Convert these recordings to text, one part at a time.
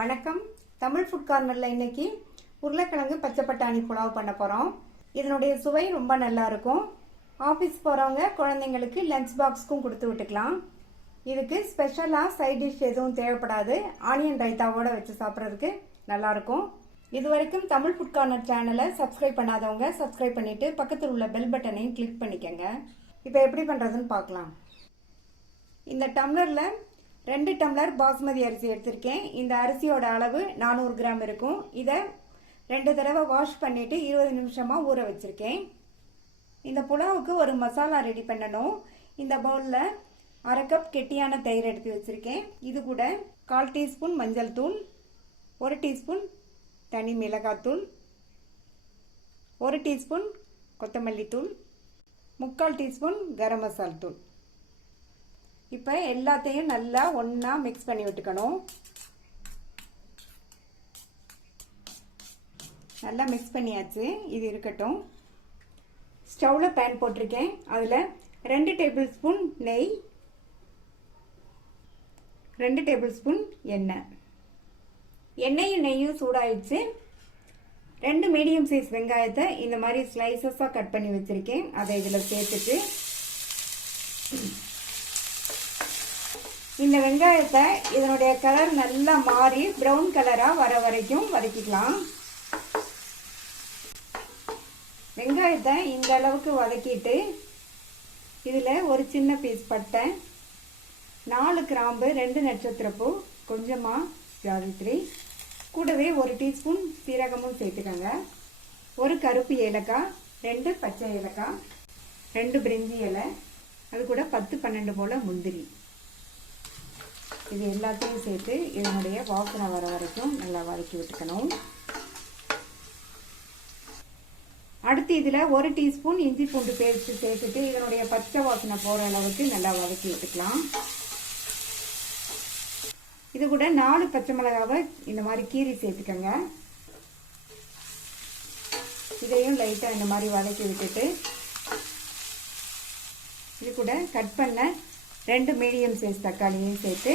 வணக்கம். தமிழ் ஃபுட் கார்னரில் இன்னைக்கு உருளைக்கிழங்கு பச்சை பட்டாணி புலாவ் பண்ண போகிறோம். இதனுடைய சுவை ரொம்ப நல்லா இருக்கும். ஆஃபீஸ் போகிறவங்க குழந்தைங்களுக்கு லஞ்ச் பாக்ஸ்க்கும் கொடுத்து விட்டுக்கலாம். இதுக்கு ஸ்பெஷலாக சைட் டிஷ் எதுவும் தேவைப்படாது. ஆனியன் ரைத்தாவோடு வச்சு சாப்பிட்றதுக்கு நல்லாயிருக்கும். இது வரைக்கும் தமிழ் ஃபுட் கார்னர் சேனலை சப்ஸ்கிரைப் பண்ணாதவங்க சப்ஸ்கிரைப் பண்ணிவிட்டு பக்கத்தில் உள்ள பெல் பட்டனையும் கிளிக் பண்ணிக்கோங்க. இப்போ எப்படி பண்ணுறதுன்னு பார்க்கலாம். இந்த டம்ளரில் 2 டம்ளர் பாஸ்மதி அரிசி எடுத்திருக்கேன். இந்த அரிசியோட அளவு 400 கிராம் இருக்கும். இதை 2 தடவை வாஷ் பண்ணிவிட்டு 20 நிமிஷமாக ஊற வச்சுருக்கேன். இந்த புலாவுக்கு ஒரு மசாலா ரெடி பண்ணணும். இந்த பவுலில் 1/2 கப் கெட்டியான தயிர் எடுத்து வச்சுருக்கேன். இது கூட 1/4 டீஸ்பூன் மஞ்சள் தூள், 1 டீஸ்பூன் தனி மிளகாத்தூள், 1 டீஸ்பூன் கொத்தமல்லி தூள், 3/4 டீஸ்பூன் கரம் மசாலா தூள். இப்போ எல்லாத்தையும் நல்லா ஒன்றா மிக்ஸ் பண்ணி விட்டுக்கணும். நல்லா மிக்ஸ் பண்ணியாச்சு. இது இருக்கட்டும். ஸ்டவ்வில் பேன் போட்டிருக்கேன். அதில் 2 டேபிள் ஸ்பூன் நெய், 2 டேபிள் ஸ்பூன் எண்ணெய். எண்ணெயும் நெய்யும் சூடாயிடுச்சு. 2 மீடியம் சைஸ் வெங்காயத்தை இந்த மாதிரி ஸ்லைசஸாக கட் பண்ணி வச்சுருக்கேன். அதை இதில் சேர்த்துட்டு இந்த வெங்காயத்தை இதனுடைய கலர் நல்லா மாறி ப்ரௌன் கலராக வர வரைக்கும் வதக்கிக்கலாம். வெங்காயத்தை இந்த அளவுக்கு வதக்கிட்டு இதில் ஒரு சின்ன பீஸ் பட்டை, 4 கிராம்பு, 2 நட்சத்திரப்பூ, கொஞ்சமாக ஜாவித்ரி, கூடவே 1 டீஸ்பூன் சீரகமும் சேர்த்துக்கோங்க. 1 கருப்பு ஏலக்காய், 2 பச்சை ஏலக்காய், 2 பிரிஞ்சி இலை, அது கூட 10-12 போல் முந்திரி. இது எல்லாத்தையும் சேர்த்து இதனுடைய வாசனை வர வரைக்கும் நல்லா வதக்கி விட்டுக்கணும். அடுத்து இதில் 1 டீஸ்பூன் இஞ்சி பூண்டு பேஸ்ட் சேர்த்துட்டு இதனுடைய பச்சை வாசனை போகிற அளவுக்கு நல்லா வதக்கி விட்டுக்கலாம். இது கூட 4 பச்சை மிளகாவை இந்த மாதிரி கீரி சேர்த்துக்கோங்க. இதையும் லைட்டாக இந்த மாதிரி வதக்கி விட்டுட்டு இது கூட கட் பண்ண 2 மீடியம் சைஸ் தக்காளியும் சேர்த்து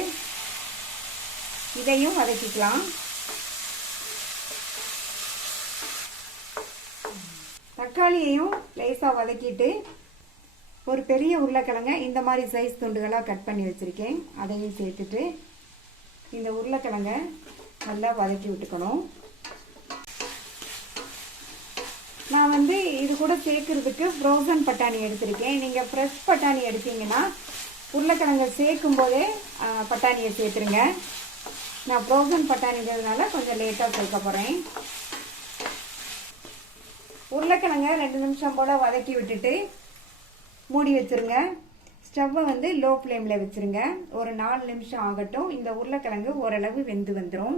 இதையும் வதக்கிக்கலாம். தக்காளியையும் லேசாக வதக்கிட்டு ஒரு பெரிய உருளைக்கிழங்க இந்த மாதிரி சைஸ் துண்டுகளாக கட் பண்ணி வச்சுருக்கேன். அதையும் சேர்த்துட்டு இந்த உருளைக்கிழங்க நல்லா வதக்கி விட்டுக்கணும். நான் இது கூட சேர்க்கறதுக்கு ஃப்ரோசன் பட்டாணி எடுத்திருக்கேன். நீங்கள் ஃப்ரெஷ் பட்டாணி எடுத்தீங்கன்னா உருளைக்கிழங்கை சேர்க்கும் போதே பட்டாணியை சேர்த்துருங்க. நான் ஃப்ரோசன் பட்டாணிங்கிறதுனால கொஞ்சம் லேட்டாக சேர்க்க போகிறேன். உருளைக்கிழங்கை 2 நிமிஷம் போல் வதக்கி விட்டுட்டு மூடி வச்சுருங்க. ஸ்டவ்வை லோ ஃப்ளேமில் வச்சுருங்க. ஒரு 4 நிமிஷம் ஆகட்டும். இந்த உருளைக்கிழங்கு ஓரளவு வெந்து வந்துடும்.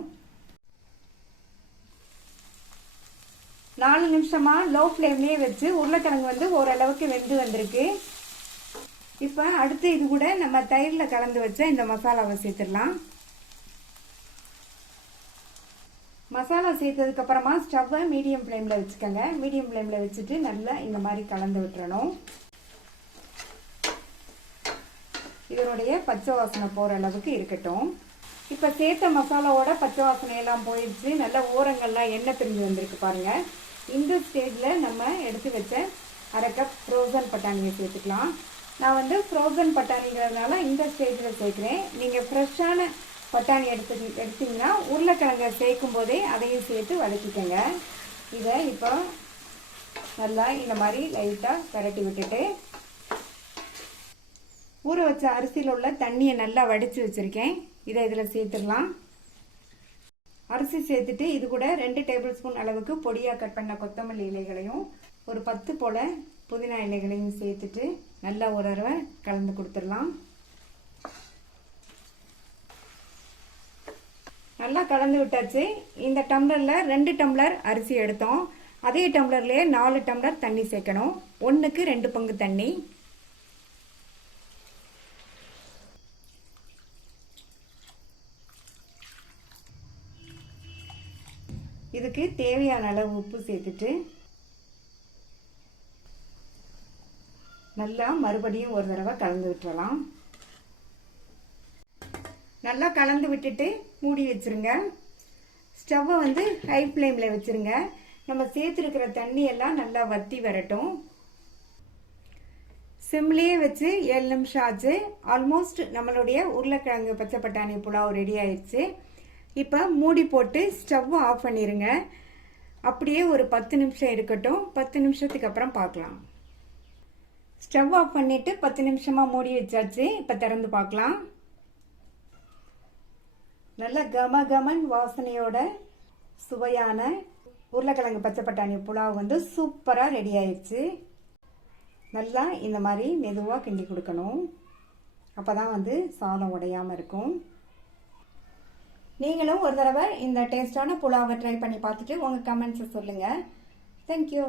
4 நிமிஷமாக லோ ஃப்ளேம்லேயே வச்சு உருளைக்கிழங்கு ஓரளவுக்கு வெந்து வந்திருக்கு. இப்போ அடுத்து இது கூட நம்ம தயிரில் கலந்து வச்ச இந்த மசாலாவை சேர்த்துடலாம். மசாலா சேர்த்ததுக்கப்புறமா ஸ்டவ்வை மீடியம் ஃப்ளேமில் வச்சுக்கோங்க. மீடியம் ஃப்ளேமில் வச்சுட்டு நல்லா இந்த மாதிரி கலந்து விட்டுறணும். இதனுடைய பச்சை வாசனை போகிற அளவுக்கு இருக்கட்டும். இப்போ சேர்த்த மசாலாவோட பச்சை வாசனையெல்லாம் போயிடுச்சு. நல்ல ஓரங்கள்லாம் எண்ணெய் பிரிஞ்சு வந்திருக்கு பாருங்கள். இந்த ஸ்டேஜில் நம்ம எடுத்து வச்ச 1/2 கப் ஃப்ரோசன் பட்டாணியை சேர்த்துக்கலாம். நான் ஃப்ரோசன் பட்டாணிங்கிறதுனால இந்த ஸ்டேஜில் சேர்க்குறேன். நீங்கள் ஃப்ரெஷ்ஷான பட்டாணி எடுத்தீங்கன்னா உருளைக்கிழங்கை சேர்க்கும் போதே அதையும் சேர்த்து வதக்கிக்கோங்க. இதை இப்போ நல்லா இந்த மாதிரி லைட்டாக பரட்டி விட்டுட்டு ஊற வச்ச அரிசியில் உள்ள தண்ணியை நல்லா வடித்து வச்சுருக்கேன். இதை இதில் சேர்த்துடலாம். அரிசி சேர்த்துட்டு இது கூட 2 டேபிள் ஸ்பூன் அளவுக்கு பொடியாக கட் பண்ண கொத்தமல்லி இலைகளையும் ஒரு 10 போல் புதினா இலைகளையும் சேர்த்துட்டு நல்லா ஒரு தடவை கலந்து கொடுத்துடலாம். நல்லா கலந்து விட்டாச்சு. இந்த டம்ளரில் 2 டம்ளர் அரிசி எடுத்தோம். அதே டம்ளர்லேயே 4 டம்ளர் தண்ணி சேர்க்கணும். 1க்கு 2 பங்கு தண்ணி. இதுக்கு தேவையான அளவு உப்பு சேர்த்துட்டு நல்லா மறுபடியும் ஒரு தடவை கலந்து விட்டுறலாம். நல்லா கலந்து விட்டுட்டு மூடி வச்சிருங்க. ஸ்டவ்வை வந்து ஹை ஃப்ளேமில் வச்சுருங்க. நம்ம சேர்த்துருக்கிற தண்ணி எல்லாம் நல்லா வற்றி வரட்டும். சிம்லேயே வச்சு 7 நிமிஷம் ஆச்சு. ஆல்மோஸ்ட் நம்மளுடைய உருளைக்கிழங்கு பச்சை பட்டாணி புலாவ் ரெடி ஆயிடுச்சு. இப்போ மூடி போட்டு ஸ்டவ் ஆஃப் பண்ணிடுங்க. அப்படியே ஒரு 10 நிமிஷம் இருக்கட்டும். 10 நிமிஷத்துக்கு அப்புறம் பார்க்கலாம். ஸ்டவ் ஆஃப் பண்ணிவிட்டு 10 நிமிஷமாக மூடி வச்சாச்சு. இப்போ திறந்து பார்க்கலாம். நல்ல கமகமன் வாசனையோட சுவையான உருளைக்கிழங்கு பச்சை பட்டாணி புலாவ் வந்து சூப்பராக ரெடி ஆயிடுச்சு. நல்லா இந்த மாதிரி மெதுவாக கிண்டி கொடுக்கணும். அப்போ தான் வந்து சாதம் உடையாமல் இருக்கும். நீங்களும் ஒரு தடவை இந்த டேஸ்டான புலாவை ட்ரை பண்ணி பார்த்துட்டு உங்கள் கமெண்ட்ஸை சொல்லுங்கள். தேங்க்யூ.